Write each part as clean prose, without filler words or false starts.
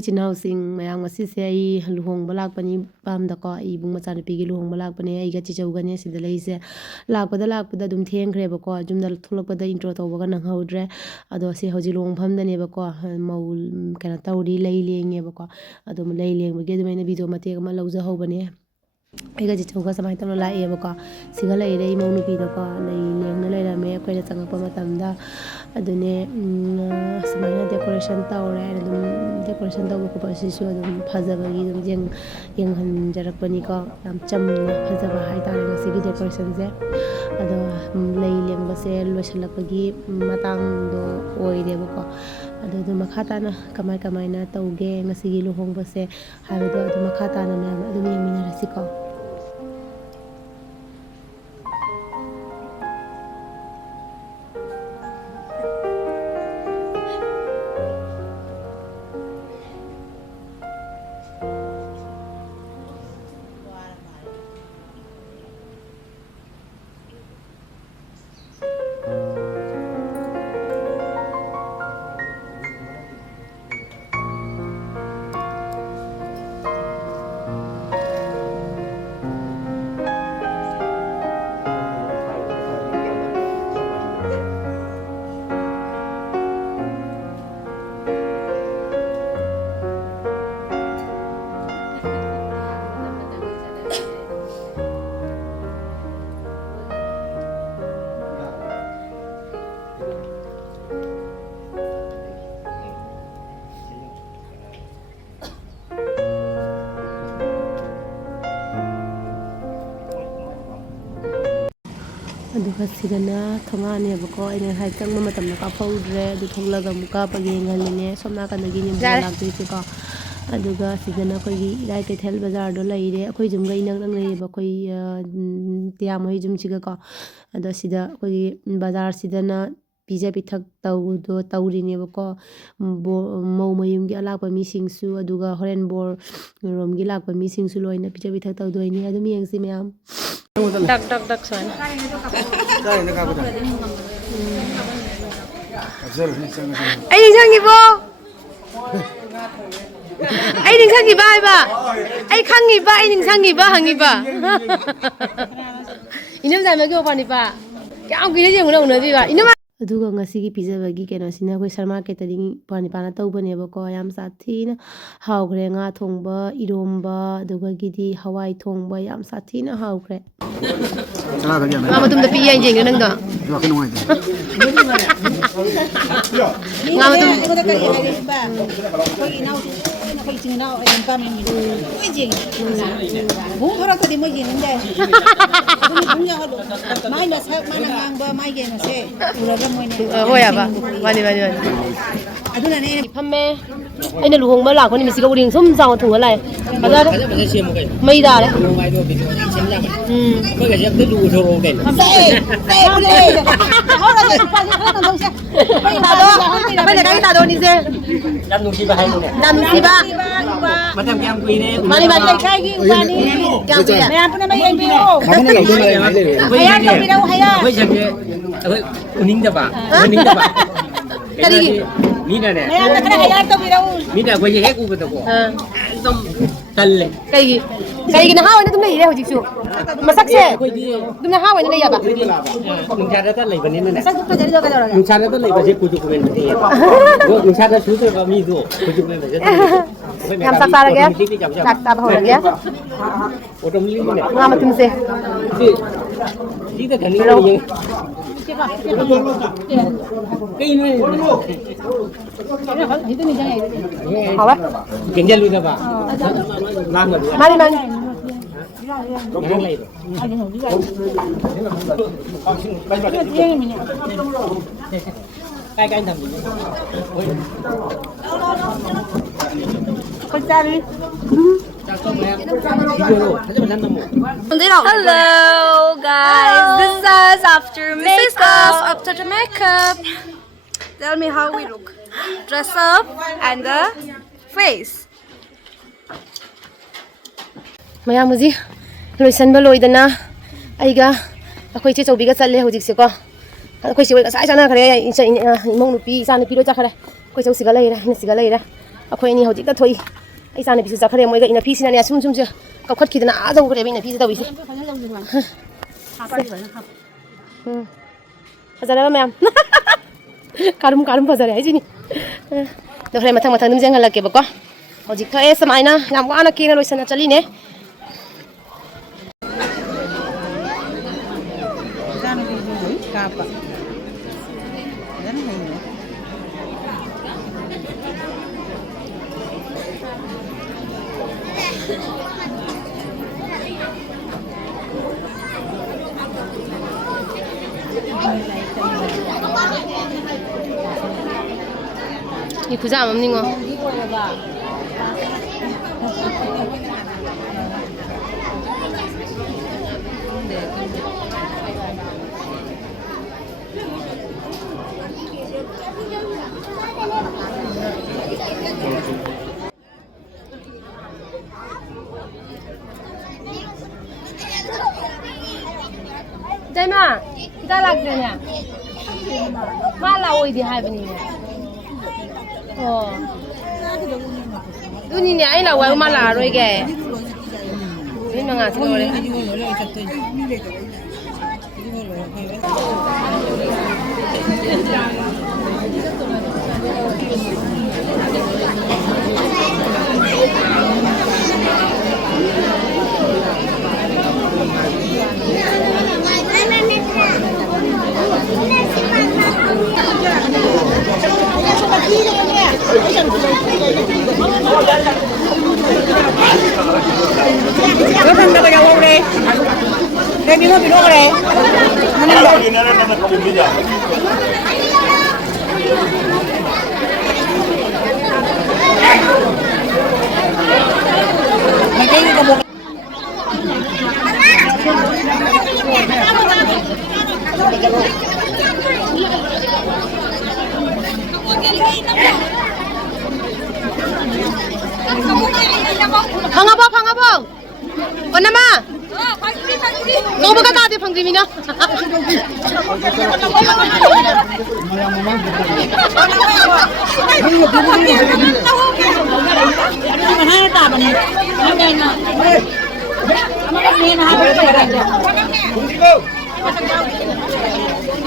ꯏꯆꯤꯟꯅꯥꯎꯁꯤꯡ ꯃꯌꯥꯝ ꯉꯁꯤꯁꯦ ꯑꯩ ꯂꯨꯍꯣꯡꯕ ꯂꯥꯛꯄꯅꯤ ꯄꯥꯝꯗꯀꯣ ꯑꯩ ꯏꯕꯨꯡ ꯃꯆꯥꯅꯨꯄꯤꯒꯤ ꯂꯨꯍꯣꯡꯕ ꯂꯥꯛꯄꯅꯦ ꯑꯩꯒ ꯆꯤꯆꯧꯒꯅꯦ ꯁꯤꯗ ꯂꯩꯁꯦ ꯂꯥꯛꯄꯗ ꯑꯗꯨꯝ ꯊꯦꯡꯈ꯭ꯔꯦꯕꯀꯣ ꯌꯨꯝꯗ ꯊꯣꯛꯂꯛꯄꯗ ꯏꯟꯇ꯭ꯔꯣ ꯇꯧꯕꯒ ꯅꯪꯍꯧꯗ꯭ꯔꯦ ꯑꯗꯣ ꯁꯤ ꯍꯧꯖꯤꯛ ꯂꯨꯍꯣꯡꯐꯝꯗꯅꯦꯕꯀꯣ ꯃꯧ ꯀꯩꯅꯣ ꯇꯧꯔꯤ ꯂꯩ ꯂꯦꯡꯉꯦꯕꯀꯣ ꯑꯗꯨꯝ ꯂꯩ ꯂꯦꯡꯕꯒꯤ ꯑꯗꯨꯃꯥꯏꯅ ꯚꯤꯗꯤꯑꯣ ꯃꯇꯦꯛ ꯑꯃ ꯂꯧꯖꯍꯧꯕꯅꯦ ꯑꯩꯒ ꯆꯤꯆꯧꯒ ꯁꯨꯃꯥꯏꯅ ꯇꯧꯅ ꯂꯥꯛꯑꯦꯕꯀꯣ ꯁꯤꯒ ꯂꯩꯔꯦ ꯏꯃꯧ ꯅꯨꯄꯤꯗꯀꯣ ꯂꯩ ꯂꯦꯡꯅ ꯂꯩꯔꯝꯃꯦ ꯑꯩꯈꯣꯏꯅ ꯆꯪꯉꯛꯄ ꯃꯇꯝꯗ ꯑꯗꯨꯅꯦ ꯁꯨꯃꯥꯏꯅ ꯗꯦꯀꯣꯔꯦꯁꯟ ꯇꯧꯔꯦ ꯑꯗꯨꯝ ꯗꯦꯀꯣꯔꯦꯁꯟ ꯇꯧꯕ ꯈꯣꯠꯄ ꯑꯁꯤꯁꯨ ꯑꯗꯨꯝ ꯐꯖꯕꯒꯤ ꯑꯗꯨꯝ ꯌꯦꯡꯍꯟꯖꯔꯛꯄꯅꯤꯀꯣ ꯌꯥꯝ ꯆꯝꯅ ꯐꯖꯕ ꯍꯥꯏꯇꯥꯔꯦ ꯉꯁꯤꯒꯤ ꯗꯦꯀꯣꯔꯦꯁꯟꯁꯦ ꯑꯗꯣ ꯂꯩ ꯂꯦꯡꯕꯁꯦ ꯂꯣꯏꯁꯤꯜꯂꯛꯄꯒꯤ ꯃꯇꯥꯡꯗꯣ ꯑꯣꯏꯔꯦꯕꯀꯣ ꯑꯗꯨ ꯃꯈꯥ ꯇꯥꯅ ꯀꯃꯥꯏꯅ ꯇꯧꯒꯦ ꯉꯁꯤꯒꯤ ꯂꯨꯍꯣꯡꯕꯁꯦ ꯍꯥꯏꯕꯗꯣ ꯑꯗꯨ ꯃꯈꯥ ꯇꯥꯅ ꯃꯌꯥꯝ ꯑꯗꯨꯝ ꯌꯦꯡꯃꯤꯟꯅꯔꯁꯤꯀꯣ ꯑꯗꯨꯒ ꯁꯤꯗꯅ ꯊꯣꯡꯒꯥꯟꯅꯦꯕꯀꯣ ꯑꯩꯅ ꯉꯁꯥꯏ ꯆꯪꯕ ꯃꯇꯝꯗ ꯀꯥꯞꯍꯧꯗ꯭ꯔꯦ ꯑꯗꯨ ꯊꯣꯛꯂꯒ ꯑꯃꯨꯛ ꯀꯥꯞꯄꯒ ꯌꯦꯡꯍꯜꯂꯤꯅꯦ ꯁꯣꯝ ꯅꯥꯀꯟꯗꯒꯤ ꯅꯤꯡꯕꯣꯟ ꯂꯥꯛꯇꯣꯏꯁꯦꯀꯣ ꯑꯗꯨꯒ ꯁꯤꯗꯅ ꯑꯩꯈꯣꯏꯒꯤ ꯏꯔꯥꯏ ꯀꯩꯊꯦꯜ ꯕꯖꯥꯔꯗꯣ ꯂꯩꯔꯦ ꯑꯩꯈꯣꯏ ꯌꯨꯝꯒ ꯏꯅꯛ ꯅꯛꯅꯩꯌꯦꯕ ꯑꯩꯈꯣꯏ ꯇꯤꯌꯥꯃꯣꯏ ꯌꯨꯝꯁꯤꯒꯀꯣ ꯑꯗꯣ ꯁꯤꯗ ꯑꯩꯈꯣꯏꯒꯤ ꯕꯖꯥꯔꯁꯤꯗꯅ ꯄꯤꯖ ꯄꯤꯊꯛ ꯇꯧꯔꯤꯅꯦꯕꯀꯣ ꯃꯧ ꯃꯌꯨꯝꯒꯤ ꯑꯂꯥꯛꯄ ꯃꯤꯁꯤꯡꯁꯨ ꯑꯗꯨꯒ ꯍꯣꯔꯦꯟ ꯕꯣꯔ ꯂꯥꯛꯄ ꯃꯤꯁꯤꯡꯁꯨ ꯂꯣꯏꯅ ꯄꯤꯖ ꯄꯤꯊꯛ ꯇꯧꯗꯣꯏꯅꯤ ꯑꯗꯨꯝ ꯌꯦꯡꯁꯤ ꯃꯌꯥꯝ ꯗꯛ ꯁꯨꯃꯥꯏꯅ ꯑꯩ ꯅꯤꯡꯁꯤꯡꯉꯤꯕꯣ ꯑꯩ ꯅꯤꯡꯁꯤꯡꯉꯤꯕ ꯍꯥꯏꯕ ꯑꯩ ꯈꯪꯉꯤꯕ ꯑꯩ ꯅꯤꯡꯁꯤꯡꯉꯤꯕ ꯍꯪꯉꯤꯕ 이놈 오빠니까 ꯀꯌꯥꯝ ꯀꯨꯏꯅ ꯌꯦꯡꯉꯨꯅ ꯎꯅꯗ꯭ꯔꯤꯕ ꯑꯗꯨꯒ ꯉꯁꯤꯒꯤ ꯄꯤꯖꯕꯒꯤ ꯀꯩꯅꯣꯁꯤꯅ ꯑꯩꯈꯣꯏ ꯁꯔꯃꯥ ꯀꯦꯇꯔꯤꯡ ꯄꯥꯅꯤꯄꯥꯅ ꯇꯧꯕꯅꯦꯕꯀꯣ ꯌꯥꯝ ꯁꯥꯊꯤꯅ ꯍꯥꯎꯈ꯭ꯔꯦ ꯉꯥ ꯊꯣꯡꯕ ꯏꯔꯣꯝꯕ ꯑꯗꯨꯒꯒꯤꯗꯤ ꯍꯋꯥꯏ ꯊꯣꯡꯕ ꯌꯥꯝ ꯁꯥꯊꯤꯅ ꯍꯥꯎꯈ꯭ꯔꯦ ꯉꯥ ꯃꯇꯨꯝꯗ ꯄꯤ ꯌꯦꯡꯒꯦ ꯅꯪꯗꯣ ꯉꯥ ꯃꯇꯨꯝ ꯑꯩꯈꯣꯏꯗ ꯀꯔꯤ ꯍꯥꯏꯒꯦꯕ ꯑꯩꯈꯣꯏꯒꯤ ꯏꯅꯥꯎꯁꯤꯡ ꯑꯩꯈꯣꯏ ꯏꯆꯤꯟ ꯏꯅꯥꯎ ꯑꯩ ꯄꯥꯝꯃꯤ ꯂꯣꯏ ꯌꯦꯡꯉꯤ ꯕꯨꯡ ꯊꯣꯔꯛꯇꯗꯤ ꯃꯣꯏ ꯌꯦꯡꯅꯤꯡꯗꯦ ꯕꯨꯡ ꯌꯥꯎꯍꯜꯂꯨ ꯃꯥꯏꯅ ꯁꯛ ꯃꯥꯅ ꯉꯥꯡꯕ ꯃꯥꯏ ꯌꯦꯡꯉꯁꯦ ꯎꯔꯒ ꯃꯣꯏꯅ ꯍꯣꯏ ꯌꯥꯕ ꯃꯥꯅꯤ ꯑꯗꯨꯅꯅꯦ ꯑꯩꯅ ꯐꯝꯃꯦ ꯑꯩꯅ ꯂꯨꯍꯣꯡꯕ ꯂꯥꯛꯄ ꯅꯨꯃꯤꯠꯁꯤꯒ ꯎꯔꯤꯡ ꯁꯨꯝ ꯆꯥꯎꯅ ꯊꯨꯡꯉ ꯂꯥꯛꯑꯦ ꯐꯖꯔꯦ ꯃꯩ ꯇꯥꯔꯦ ꯑꯩꯈꯣꯏꯒꯁꯦ ꯑꯝꯇ ꯂꯨꯊꯣꯔꯛꯑꯣ ꯀꯩꯅꯣ ꯑꯩꯈꯣꯏ ꯂꯩꯀꯥꯏꯒꯤ ꯇꯥꯗꯣꯟꯅꯤꯁꯦ ꯌꯥꯝ ꯅꯨꯡꯁꯤꯕ ꯍꯥꯏꯕꯅꯦ ꯌꯥꯝ ꯅꯨꯡꯁꯤꯕ ꯃꯇꯝ ꯀꯌꯥꯝ ꯀꯨꯏꯔꯦ ꯃꯥꯅꯤ ꯂꯩꯀꯥꯏꯒꯤ ꯏꯕꯥꯅꯤ ꯀꯌꯥꯝ ꯀꯨꯏꯔꯦ ꯃꯌꯥꯝ ꯄꯨꯝꯅꯃꯛ ꯌꯦꯡꯕꯤꯌꯨ ꯍꯌꯥ ꯇꯧꯕꯤꯔꯛꯎ ꯍꯌꯥ ꯑꯩꯈꯣꯏ ꯁꯛꯁꯦ ꯑꯩꯈꯣꯏ ꯎꯅꯤꯡꯗꯕ ꯀꯔꯤꯒꯤ ꯃꯤꯅꯅꯦ ꯃꯌꯥꯝꯅ ꯈꯔ ꯍꯌꯥ ꯇꯧꯕꯤꯔꯛꯎ ꯃꯤꯅ ꯑꯩꯈꯣꯏꯁꯦ ꯍꯦꯛ ꯎꯕꯗꯀꯣ ꯑꯗꯨꯝ ꯇꯜꯂꯦ ꯀꯩꯒꯤ ꯅꯍꯥ ꯑꯣꯏꯅ ꯑꯗꯨꯝ ꯂꯩꯔꯦ ꯍꯧꯖꯤꯛꯁꯨ ꯃꯁꯛꯁꯦ ꯑꯗꯨꯝ ꯅꯍꯥ ꯑꯣꯏꯅ ꯂꯩꯌꯦꯕ ꯅꯨꯡꯁꯥꯗ ꯂꯩꯕꯅꯤꯅꯅꯦ ꯃꯁꯛ ꯐꯖꯔꯤꯗꯣ ꯀꯩꯗꯧꯔꯒꯦ ꯅꯨꯡꯁꯥꯗ ꯂꯩꯕꯁꯦ ꯀꯨꯆꯨ ꯀꯨꯃꯦꯟ ꯐꯖꯩꯌꯦꯕ ꯅꯨꯡꯁꯥꯗ ꯁꯨꯗ꯭ꯔꯕ ꯃꯤꯗꯣ ꯀꯨꯆꯨ ꯀꯨꯃꯦꯟ ꯐꯖꯗꯦ ꯌꯥꯝ ꯆꯥꯛ ꯆꯥꯔꯒꯦ ꯆꯥꯛ ꯆꯥꯕ ꯍꯧꯔꯒꯦ ꯉꯥ ꯃꯇꯨꯝꯁꯦ ꯁꯤꯗ ꯈꯟꯅꯤꯡꯉꯤ 하와? 굉장히 루다봐. 많이. Hello guys, this is us after makeup. Tell me how we look. Dress up and the face. ꯃꯌꯥꯝ ꯍꯧꯖꯤꯛ ꯂꯣꯏꯁꯟꯕ ꯂꯣꯏꯗꯅ ꯑꯩꯒ ꯑꯩꯈꯣꯏ ꯆꯦ ꯆꯧꯕꯤꯒ ꯆꯠꯂꯦ ꯍꯧꯖꯤꯛꯁꯦꯀꯣ ꯑꯩꯈꯣꯏ ꯆꯦ ꯉꯁꯥꯏ ꯆꯠꯅꯈ꯭ꯔꯦ ꯏꯃꯧ ꯅꯨꯄꯤ ꯏꯆꯥ ꯅꯨꯄꯤ ꯂꯣꯏ ꯆꯠꯈ꯭ꯔꯦ ꯑꯩꯈꯣꯏ ꯆꯧ ꯁꯤꯒ ꯂꯩꯔꯦ ꯑꯩꯅ ꯁꯤꯒ ꯂꯩꯔꯦ ꯑꯩꯈꯣꯏ ꯑꯅꯤ ꯍꯧꯖꯤꯛꯇ ꯊꯣꯛꯏ ꯑꯩ ꯏꯆꯥꯅꯨꯄꯤꯁꯨ ꯆꯠꯈ꯭ꯔꯦ ꯃꯣꯏꯒ ꯏꯅꯐꯤꯁꯤꯅꯅꯦ ꯁꯨꯝꯁꯦ ꯀꯧꯈꯠꯈꯤꯗꯅ ꯌꯧꯈ꯭ꯔꯦꯕ ꯏꯅꯐꯤꯁꯤ ꯇꯧꯔꯤꯁꯦ ꯐꯖꯔꯕ ꯃꯌꯥꯝ ꯀꯥꯔꯨꯝ ꯐꯖꯔꯦ ꯍꯥꯏꯁꯤꯅꯤ ꯑꯗꯣ ꯍꯣꯔꯦꯟ ꯃꯊꯪ ꯑꯗꯨꯝ ꯌꯦꯡꯍꯜꯂꯛꯀꯦꯕꯀꯣ ꯍꯧꯖꯤꯛ ꯊꯣꯛꯑꯦ ꯁꯨꯃꯥꯏꯅ ꯌꯥꯝ ꯋꯥꯅ ꯀꯦꯅ ꯂꯣꯏꯁꯟꯅ ꯆꯠꯂꯤꯅꯦ Capa. 이 부자 안 없는 거. 자이마, 기다려주냐? 말라 오이디 하이브니냐? 눈이네 아이라 왜 말라 로이게? 민망아 서울에. Nó thân nó có nhau không đi? Đây đi thôi bị nó đây. Mày cái có một 방아봐. 언나마. 너보가 다들 방금이냐?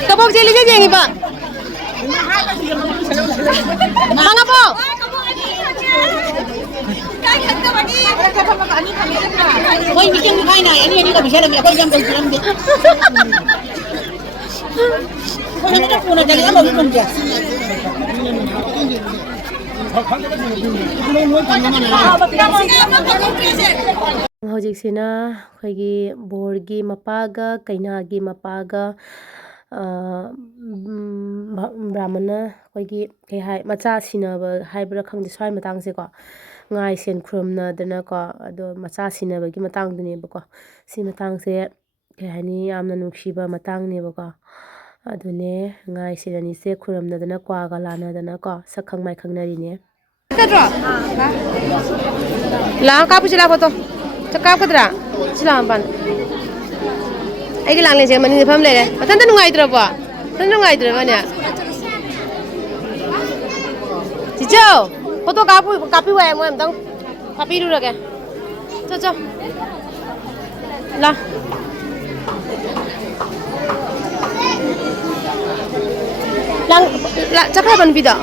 Kabog jeli je jengi ba. 방아봐. Ôi mình kiếm cái này anh đi gặp xe là mẹ con em đồng chí em đi. Con nó phụ nó chạy em đâu cũng kìa. ꯍꯧꯖꯤꯛꯁꯤꯅ ꯑꯩꯈꯣꯏꯒꯤ ꯕꯣꯔꯒꯤ ꯃꯄꯥꯒ ꯀꯩꯅꯥꯒꯤ ꯃꯄꯥꯒ ꯕ꯭ꯔꯥꯍꯃꯟꯅ ꯑꯩꯈꯣꯏꯒꯤ ꯀꯩ ꯍꯥꯏ ꯃꯆꯥ ꯁꯤꯟꯅꯕ ꯍꯥꯏꯕ꯭ꯔꯥ ꯈꯪꯗꯦ ꯁ꯭ꯋꯥꯏ ꯃꯇꯥꯡꯁꯦꯀꯣ ꯉꯥꯏ ꯁꯦꯟ ꯈꯨꯔꯨꯝꯅꯗꯅꯀꯣ ꯑꯗꯣ ꯃꯆꯥ ꯁꯤꯟꯅꯕꯒꯤ ꯃꯇꯥꯡꯗꯨꯅꯦꯕꯀꯣ ꯁꯤ ꯃꯇꯥꯡꯁꯦ ꯀꯩ ꯍꯥꯏꯅꯤ ꯌꯥꯝꯅ ꯅꯨꯡꯁꯤꯕ ꯃꯇꯥꯡꯅꯦꯕꯀꯣ ꯑꯗꯨꯅꯦ ꯉꯥꯏ ꯁꯦꯟ ꯑꯅꯤꯁꯦ ꯈꯨꯔꯨꯝꯅꯗꯅ ꯀ꯭ꯋꯥꯒ ꯂꯥꯟꯅꯗꯅꯀꯣ ꯁꯛꯈꯪ ꯃꯥꯏꯈꯪꯅꯔꯤꯅꯦ ꯂꯥꯛ ꯀꯥꯞꯄꯨꯁꯤ ꯂꯥꯛ ꯐꯣꯇꯣ ꯆꯥꯛ ꯀꯥꯞꯀꯗ꯭ꯔꯥ ꯁꯤ ꯂꯥꯛꯑꯝꯄꯥꯟ ꯑꯩꯒꯤ ꯂꯥꯡꯂꯦꯟꯁꯦ ꯃꯅꯤꯡꯗ ꯐꯝ ꯂꯩꯔꯦ ꯃꯊꯟꯇ ꯅꯨꯡꯉꯥꯏꯇ꯭ꯔꯕꯣ ꯃꯊꯟꯇ ꯅꯨꯡꯉꯥꯏꯇ꯭ꯔꯕꯅꯦ ꯆꯤꯆꯧ ꯐꯣꯇꯣ ꯀꯥꯞꯄꯤꯌꯨ ꯍꯥꯏ ꯃꯣꯏ ꯑꯝꯇꯪ ꯀꯥꯞꯄꯤꯔꯨꯔꯒꯦ ꯆꯣ ꯂꯥ ꯆꯠꯈ꯭ꯔꯕ ꯅꯨꯄꯤꯗꯣ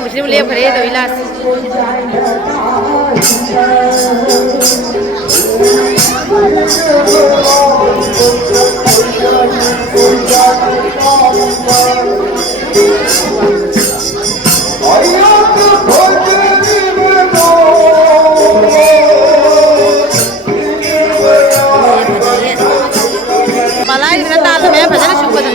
ꯉꯥꯡꯕꯁꯤꯅ ꯂꯦꯞꯈ꯭ꯔꯦ ꯇꯧꯏ last Balai dengan tahu memang pasal suka tu.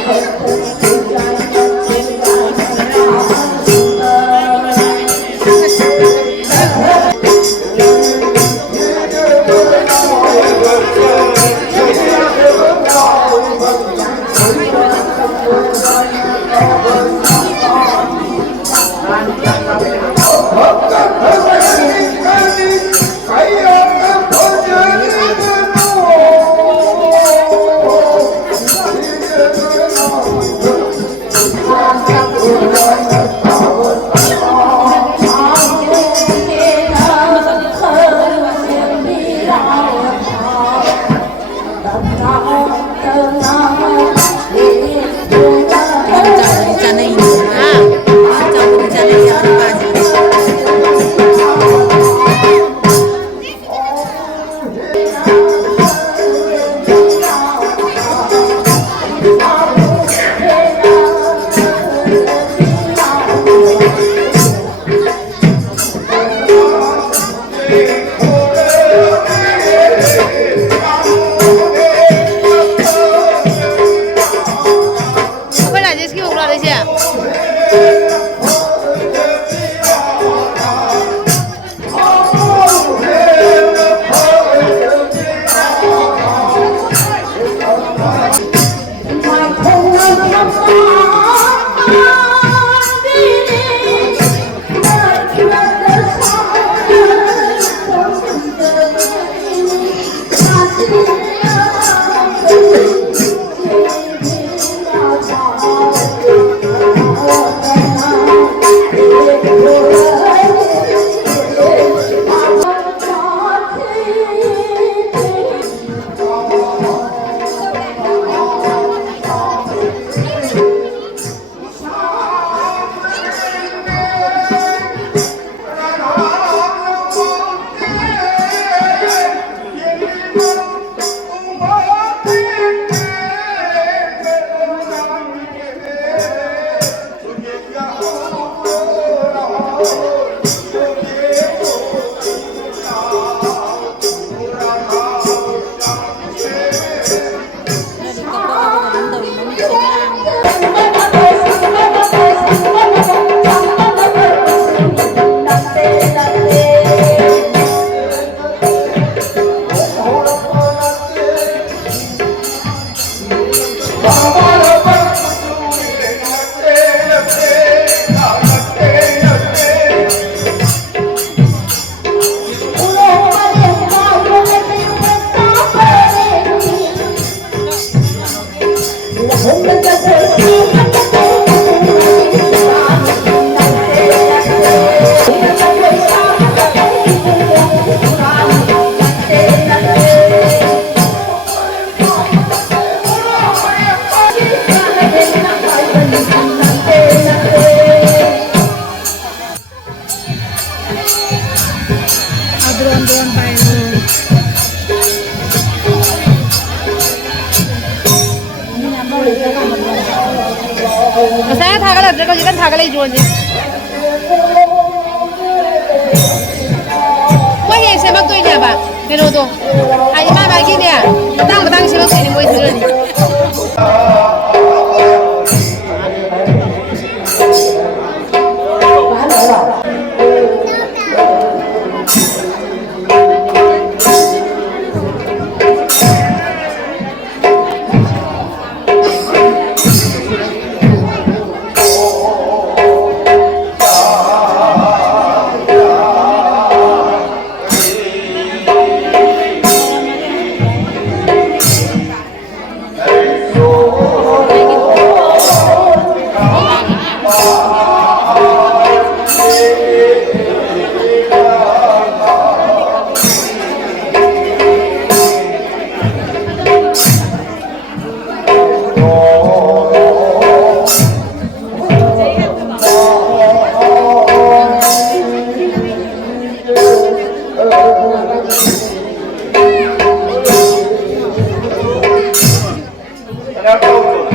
Saya thà cái là có gì cần thà cái này rồi gì. Quay hiện xem bác tôi nhỉ bà, cái đồ đồ. Ai mà bà kia nè, tăng xem bác tôi đi mua thứ gì. Oh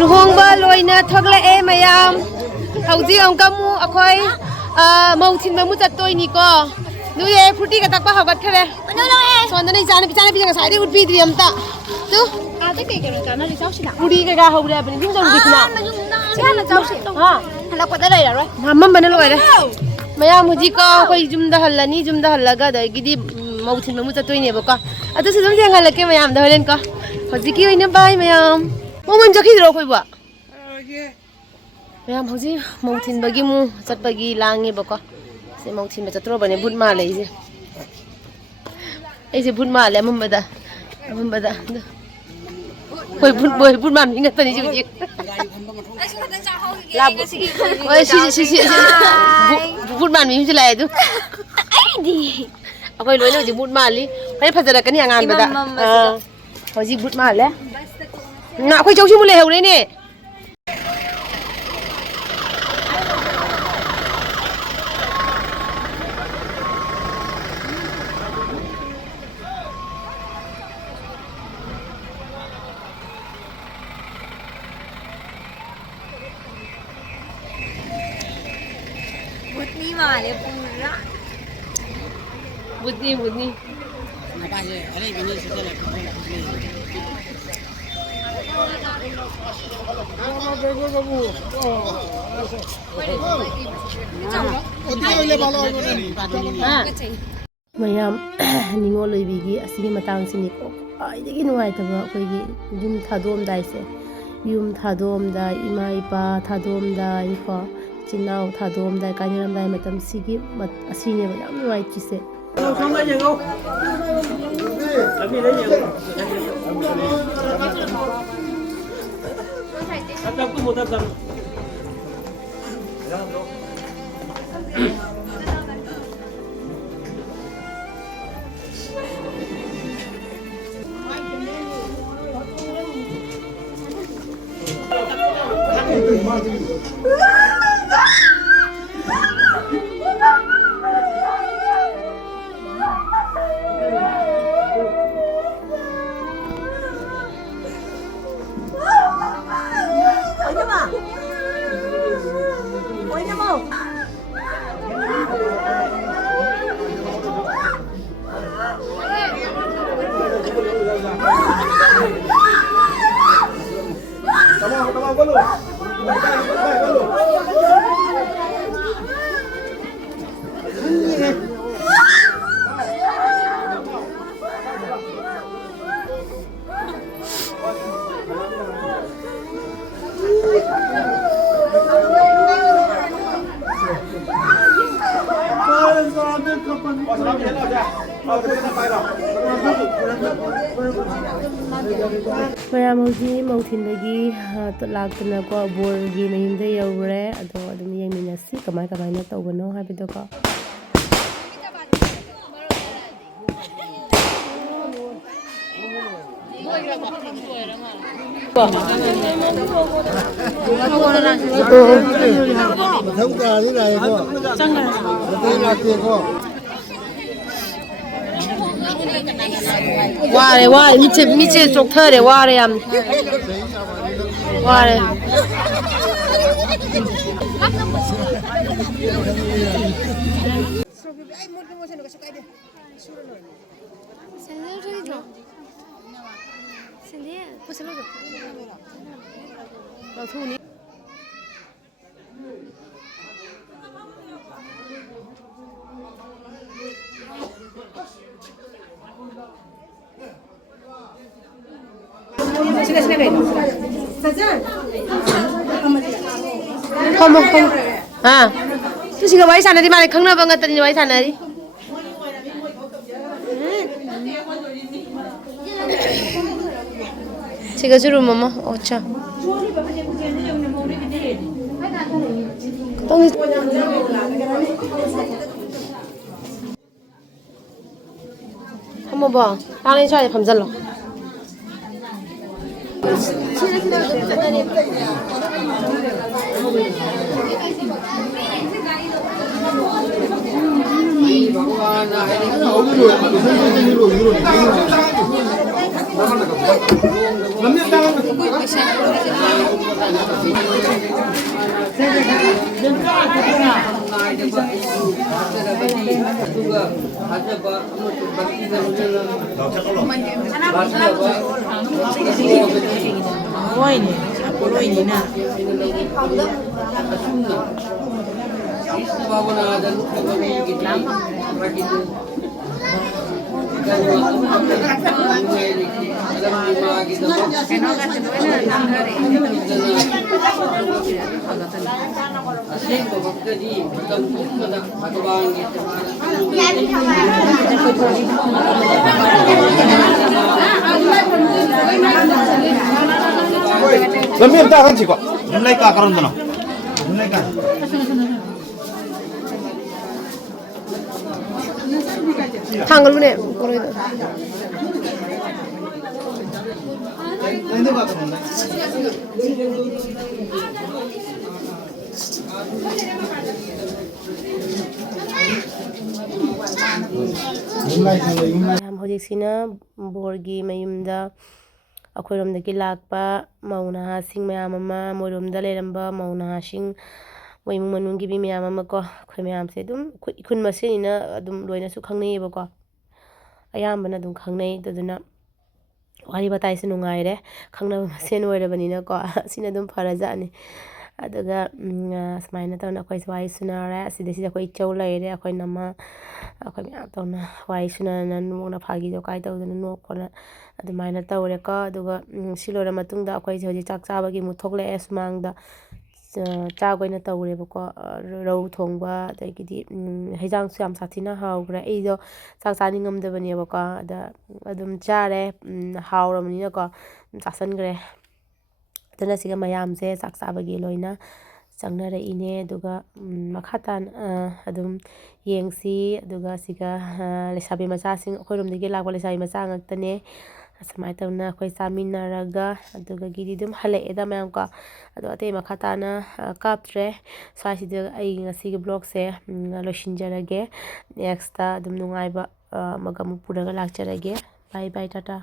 luhongba loina thakla e mayam hauji angka mu akhoi mau thin ba mu chattoi ni ko nu ye phuti ka takpa hagat khare no no e sonda nei jana pichana pichana sai de utpi tri amta tu a te ke ke ka na ri chau sina puri ka ga haure apni jum jam dikna chana chau si ha hala ko da lai ra mamam bana loi re mayam huji ko koi jum da halani jum da halaga da gidi mau thin ba mu chattoi ne ba ka atu se jum jang halake mayam da holen ko huji ki oina bai mayam momon jakhi ro khoi ba mayam huji mau thin bagi mu chat bagi langi ba ko se mau thin ba chatro bane bhut ma lei je ai se bhut ma le mambada koi bhut ma mi ngat tani ji ji la oi si bhut ma mi ji lai du ai di akoi loi no ji bhut ma li pai phajara kani angan ba da hoji bhut ma le na khoi chau chi mu le heu nei ne Budni. mayam ningo loibigi asigi matang sini ko aidigi nuai taba akoigi yum thadom dai se yum thadom dai ima ipa thadom dai ko chinau thadom dai kaniram dai matam sigi asine ba yam nuai chi se không lấy gì không làm gì lấy gì không tập cũng một tập tập mayam hoji mautin dagi laktana ko borgi mayumda yaure ado adum yengminasi kamai na tawbano habido ko 와래 와 밑에 쪽 털에 와래 얌 와래 샌들 저기 줘. 샌들 부스러 줘. 나 손이 không à tôi chỉ có váy sàn này thì mà lại không nào bằng người ta đi váy sàn này đi chỉ có chút mà अच्छा tôi không một bỏ đang lên cho phẩm dân rồi Lamir tak akan cikok. Mulai ka karon dono. Mulai ka. 한글 보내 모르겠다 Ini ka karon. ꯍꯧꯖꯤꯛꯁꯤꯅ ꯕꯣꯔꯒꯤ ꯃꯌꯨꯝꯗ ꯑꯩꯈꯣꯏꯔꯣꯝꯗꯒꯤ ꯂꯥꯛꯄ ꯃꯧ ꯅꯍꯥꯁꯤꯡ ꯃꯌꯥꯝ ꯑꯃ ꯃꯣꯏꯔꯣꯝꯗ ꯂꯩꯔꯝꯕ ꯃꯧ ꯅꯍꯥꯁꯤꯡ ꯃꯣꯏ ꯏꯃꯨꯡ ꯃꯅꯨꯡꯒꯤ ꯃꯤ ꯃꯌꯥꯝ ꯑꯃ ꯀꯣ ꯑꯩꯈꯣꯏ ꯃꯌꯥꯝꯁꯦ ꯑꯗꯨꯝ ꯈꯨꯟ ꯃꯁꯦꯟꯅꯤꯅ ꯑꯗꯨꯝ ꯂꯣꯏꯅꯁꯨ ꯈꯪꯅꯩꯌꯦꯕꯀꯣ ꯑꯌꯥꯝꯕꯅ ꯑꯗꯨꯝ ꯈꯪꯅꯩ ꯑꯗꯨꯗꯨꯅ ꯋꯥꯔꯤ ꯋꯥꯇꯥꯏꯁꯨ ꯅꯨꯡꯉꯥꯏꯔꯦ ꯈꯪꯅꯕ ꯃꯁꯦꯟ ꯑꯣꯏꯔꯕꯅꯤꯅꯀꯣ ꯁꯤꯅ ꯑꯗꯨꯝ ꯐꯔꯖꯥꯠꯅꯤ ꯑꯗꯨꯒ ꯁꯨꯃꯥꯏꯅ ꯇꯧꯅ ꯑꯩꯈꯣꯏꯁꯦ ꯋꯥꯔꯤ ꯁꯨꯅꯔꯦ ꯑꯁꯤꯗꯩꯁꯤꯗ ꯑꯩꯈꯣꯏ ꯏꯆꯧ ꯂꯩꯔꯦ ꯑꯩꯈꯣꯏ ꯅꯝꯃ ꯑꯩꯈꯣꯏ ꯃꯌꯥꯝ ꯇꯧꯅ ꯋꯥꯔꯤ ꯁꯨꯅꯅ ꯅꯣꯛꯅ ꯐꯥꯒꯤ ꯖꯣꯒꯥꯏ ꯇꯧꯗꯅ ꯅꯣꯛꯄꯅ ꯑꯗꯨꯃꯥꯏꯅ ꯇꯧꯔꯦꯀꯣ ꯑꯗꯨꯒ ꯁꯤ ꯂꯣꯏꯔ ꯃꯇꯨꯡꯗ ꯑꯩꯈꯣꯏꯁꯦ ꯍꯧꯖꯤꯛ ꯆꯥꯛ ꯆꯥꯕꯒꯤ ꯑꯃꯨꯛ ꯊꯣꯛꯂꯛꯑꯦ ꯁꯨꯃꯥꯡꯗ ꯆꯥꯛ ꯑꯣꯏꯅ ꯇꯧꯔꯦꯕꯀꯣ ꯔꯧ ꯊꯣꯡꯕ ꯑꯗꯒꯤꯗꯤ ꯍꯩꯖꯥꯡꯁꯨ ꯌꯥꯝ ꯁꯥꯊꯤꯅ ꯍꯥꯎꯈ꯭ꯔꯦ ꯑꯩꯗꯣ ꯆꯥꯛ ꯆꯥꯅꯤꯡꯉꯝꯗꯕꯅꯦꯕꯀꯣ ꯑꯗ ꯑꯗꯨꯝ ꯆꯥꯔꯦ ꯍꯥꯎꯔꯕꯅꯤꯅꯀꯣ ꯆꯥꯁꯟꯈ꯭ರೆ ꯑꯗꯨꯅ ꯁꯤꯒ ꯃꯌꯥꯝꯁꯦ ꯆꯥꯛ ꯆꯥꯕꯒꯤ ꯂꯣꯏꯅ ꯆꯪꯅꯔꯛꯏꯅꯦ ꯑꯗꯨꯒ ꯃꯈꯥ ꯇꯥꯅ ꯑꯗꯨꯝ ꯌꯦꯡꯁꯤ ꯑꯗꯨꯒ ꯁꯤꯒ ꯂꯩꯁꯥꯕꯤ ꯃꯆꯥꯁꯤꯡ ꯑꯩꯈꯣꯏꯔꯣꯝꯗꯒꯤ ꯂꯥꯛꯄ ꯂꯩꯁꯥꯕꯤ ꯃꯆꯥ ꯉꯥꯛꯇꯅꯦ ꯁꯨꯃꯥꯏꯅ ꯇꯧꯅ ꯑꯩꯈꯣꯏ ꯆꯥꯃꯤꯟꯅꯔꯒ ꯑꯗꯨꯒꯒꯤꯗꯤ ꯑꯗꯨꯝ ꯍꯜꯂꯛꯑꯦꯗ ꯃꯌꯥꯝꯀꯣ ꯑꯗꯣ ꯑꯇꯩ ꯃꯈꯥ ꯇꯥꯅ ꯀꯥꯞꯇ꯭ꯔꯦ ꯁ꯭ꯋꯥꯏꯁꯤꯗ ꯑꯩ ꯉꯁꯤꯒꯤ ꯕ꯭ꯂꯣꯛꯁꯦ ꯂꯣꯏꯁꯤꯟꯖꯔꯒꯦ ꯅꯦꯛꯁꯇ ꯑꯗꯨꯝ ꯅꯨꯡꯉꯥꯏꯕ ꯑꯃꯒ ꯑꯃꯨꯛ ꯄꯨꯔꯒ ꯂꯥꯛꯆꯔꯒꯦ ꯕꯥꯏ ꯕꯥꯏ ꯇꯥꯇꯥ